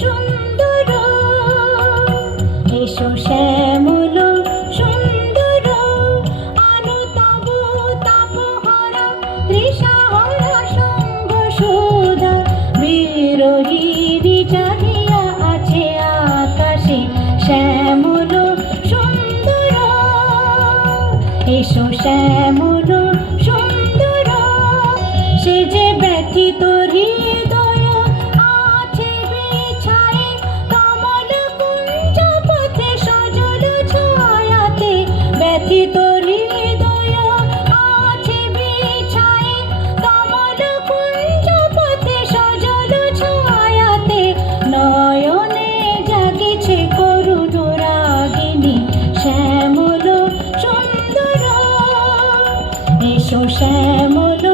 সুন্দর, এসো শ্যামল সুন্দর, আলো তব তাপহারা তৃষাহারা সঙ্গ সুধা, বিরোহিণী চাহিয়া আছে আকাশে শ্যামল সুন্দর, এসো শ্যামল সুন্দর, সে যে ব্যথিত হৃদয় আছে বিছায়ে কমল কুঞ্জ পথে সজল ছায়াতে, ব্যথিত হৃদয় আছে বিছায়ে কমল কুঞ্জ পথে সজল ছায়াতে, নয়নে জাগিছে করুণ রাগিনী শ্যামল সুন্দর, এসো শ্যামল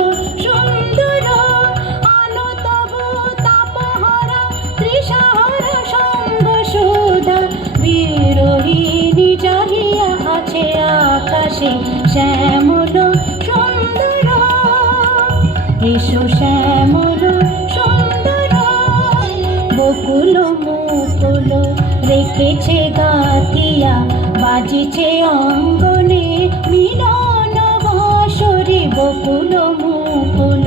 সুন্দর, আলো তব তাপহারা তৃষাহারা সঙ্গ সুধা, বিরোহিণী চাহিয়া আছে আকাশে শ্যামল সুন্দর, এসো শ্যামল সুন্দর, বকুল মুকুল রেখেছে গাতিয়া, বাজিছে অঙ্গনে মিলন বাঁশরি, বকুল মুকুল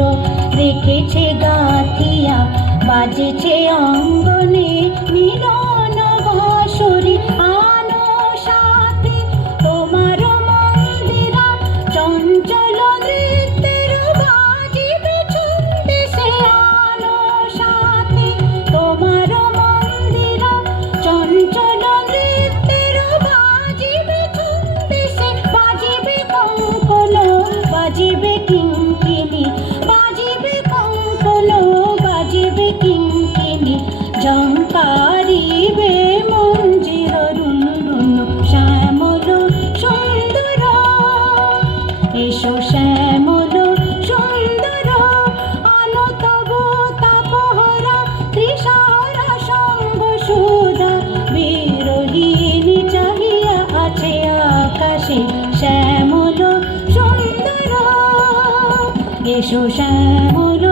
রেখেছে গাতিয়া, বাজিছে অঙ্গনে মিলন বাঁশরি, আনো সাথে তোমার মন্দিরা চঞ্চল নৃত্যের বাজিবে ছন্দে, সে আনো সাথে তোমার মন্দিরা চঞ্চল নৃত্যের বাজিবে ছন্দে, সে বাজিবে কঙ্কন বাজিবে কিঙ্কিণী, বাজিবে কঙ্কন বাজিবে কিঙ্কিণী, ঝঙ্কারিবে মঞ্জির রুনরুন শ্যামল সুন্দর, এসো শ্যামল সুন্দর, আলো তব তাপহারা তৃষাহারা সঙ্গ সুধা, বিরোহিণী চাহিয়া আছে আকাশে শ্যামল সুন্দর, এসো শ্যামল